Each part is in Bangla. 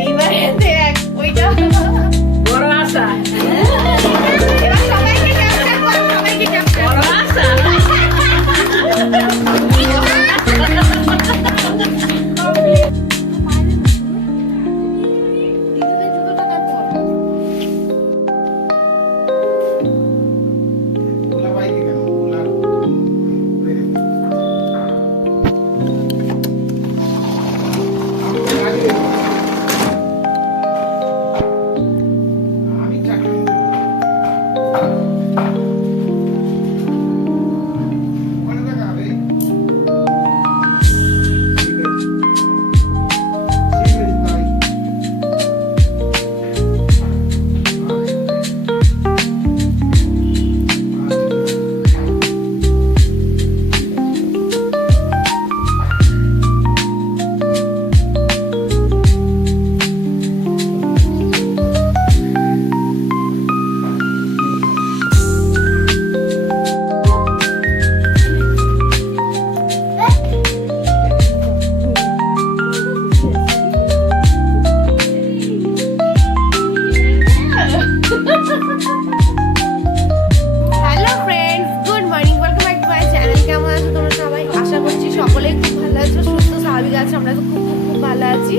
এইবারে দেখ ওইটা বড় আশা এবার সবাইকে ক্যাপচার কর, সবাইকে ক্যাপচার বড় আশা hello friends, good morning, welcome back to my channel. কেমন আছো তোমরা সবাই? আশা করছি সকলেই খুব ভালো আছো, সুস্থ স্বাভাবিক আছো। আমরা তো খুব খুব খুব ভালো আছি।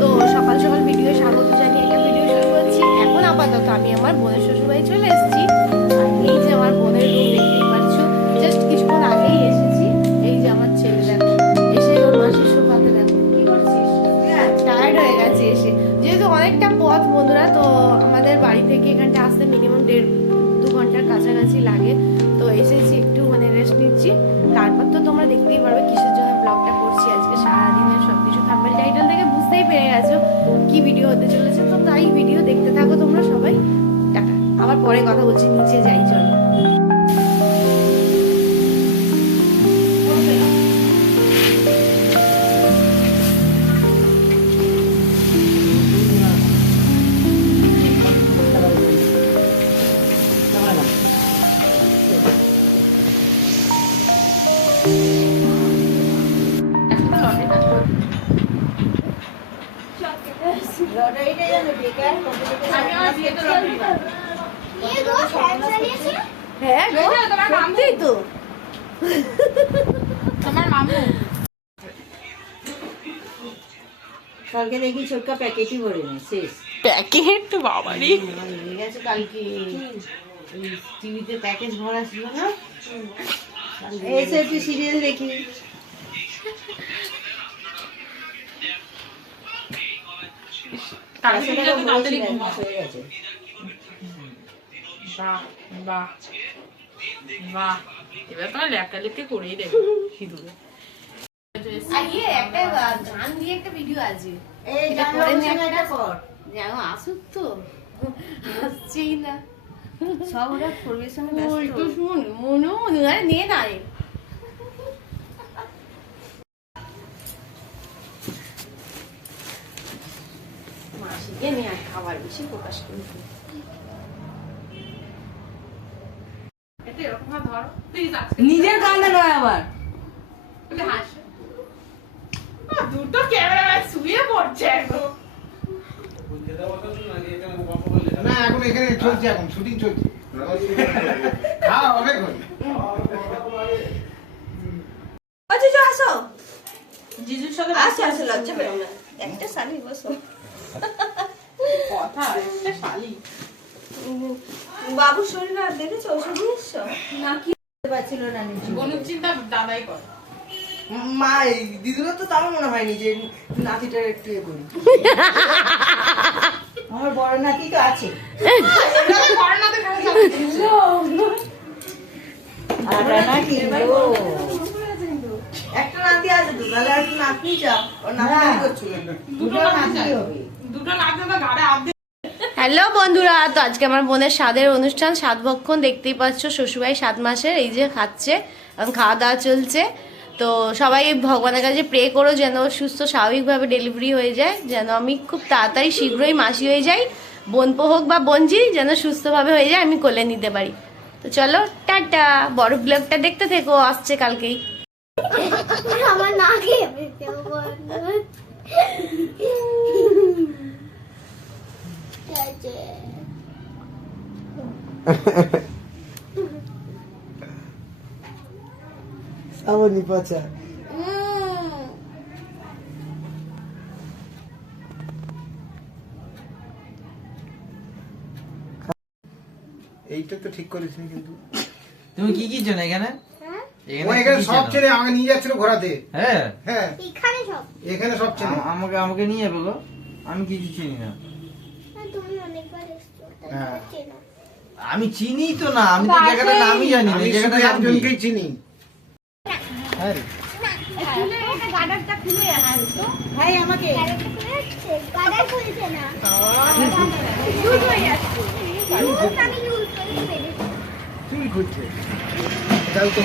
তো সকাল সকাল ভিডিও স্বাগত জানিয়ে একটা ভিডিও শুরু করছি। এখন আপাতত আমি আমার বোনের শ্বশুরবাড়ি চলে এসেছি। আর এই যে আমার বোনের রুম দেখতেই পাচ্ছ, জাস্ট কিছুক্ষণ আগেই এসেছি। এই যে আমার ছেলে দেখো এসে ওর মাসির সোফাতে দেখো কি করছিস, টায়ার্ড হয়ে গেছে এসে, যেহেতু অনেকটা পথ বন্ধুরা। তো আমাদের বাড়ি থেকে এখানটা আসতে মিনিমাম 1.5-2 ঘন্টার কাছাকাছি লাগে। তো এসেছি একটু মানে রেস্ট নিচ্ছি। তারপর তো তোমরা দেখতেই পারবে কিসের জন্য ব্লগটা করছি আজকে। সারাদিনের সবকিছু থাম্বনেল টাইটেল থেকে বুঝতেই পেরে গেছো কি ভিডিও হতে চলেছে। তো তাই ভিডিও দেখতে থাকো তোমরা সবাই। টাটা, আবার পরে কথা বলছি, নিচে যাই চলো। হ্যাঁ গো, সত্যিই তো। তোমার মামু কালকে দেখি ছোটকা প্যাকেটই ভরে নি শেষ। প্যাকেট বাবারি নিয়ে গেছে কালকে টিভিতে প্যাকেজ ভরা ছিল না, এসে একটু সিরিয়াল দেখি। কালকে সেটা তো তাড়াতাড়ি বলেছিলেন, ঘুমাও। হয়ে গেছে। বাহ বাহ বাহ, এবার তোমার লেখালেখি করেই দেবে সিঁদুরে। আর ইয়ে একটা গান দিয়ে একটা ভিডিও আছে, এই এটা জানলা করে নে বসে না, একটা। এটা কর। যেন আসুক তো, আসছেই না। সব ওরা পরিবেশনে ব্যস্ত। একটু শুন মনু আরে নিয়ে না রে। মাসিকে নিয়ে আর খাবার বেশি প্রকাশ করবি। এটা এরকম ভাবে ধরো প্লিজ। আজকে নিজের কান্দা নয় আবার। একটু হাসো। দুটো ক্যামেরাম্যান শুয়ে পড়ছে একদম। না এখন এখানে চলছে, এখন শুটিং চলছে। খাওয়া হবে এখন। আচ্ছা আসো, জিজুর সাথে আসো আসো, লজ্জা পেও না, একটা শালি বসো। কথা একটা শালি। বাবুর শরীর আর দেখেছো, ওষুধ নিয়ে এসছো না? কি পাচ্ছিল না নিচে গণিত চিন্তা দাদাই করে। মা, দিদিরও তো তাও মনে হয়নি যে নাতিটার একটু এ করি। আমার বড় নাতি তো আছে, করোনাতে খালি চালাচ্ছে। একটা নাতি আছে তো, তাহলে আর একটু নাতনি চাও। ওর নাতি করছিল, দুটো নাতি হবে, দুটো নাতি তো গাড়ে হাত দিয়ে। হ্যালো বন্ধুরা, তো আজকে আমার বোনের স্বাদের অনুষ্ঠান, সাত ভক্ষণ দেখতেই পাচ্ছ। শ্বশুরবাড়ি 7 মাসের, এই যে খাচ্ছে, এখন খাওয়া দাওয়া চলছে। তো সবাই ভগবানের কাছে প্রে করো যেন সুস্থ স্বাভাবিকভাবে ডেলিভারি হয়ে যায়, যেন আমি খুব তাড়াতাড়ি শীঘ্রই মাসি হয়ে যাই, বোনপো হোক বা বোনজি, যেন সুস্থভাবে হয়ে যায়, আমি কোলে নিতে পারি। তো চলো টাটা, বড় ব্লগটা দেখতে থেকো, আসছে কালকেই। আমার না খেয়ে সাবনি পচা এইটা তো ঠিক করিস নি কিন্তু তুমি কি কি চেনো এখানে ও এখানে সব চেনে আমাকে নিয়ে যাচ্ছিল ঘোরাতে হ্যাঁ হ্যাঁ এখানে সব এখানে সব চেনে আমাকে আমাকে নিয়ে যাবে গো আমি কিছু চিনি না তুমি অনেকবার এসছো হ্যাঁ। চেনো আমি চিনি তো না আমি তো জায়গাটার নামই জানি না আমি শুধু জায়গাটার নাম কি? একজনকেই চিনি হ্যাঁ রে। গার্ডারটা খুলে আসছে তো ভাই আমাকে ক্যারেক্টার খুলে যাচ্ছে গাডার খুলছে না লুজ হয়ে যাচ্ছে রুলস আমি ইউজ করি পেরেছি চুল খুঁজছে যাও তো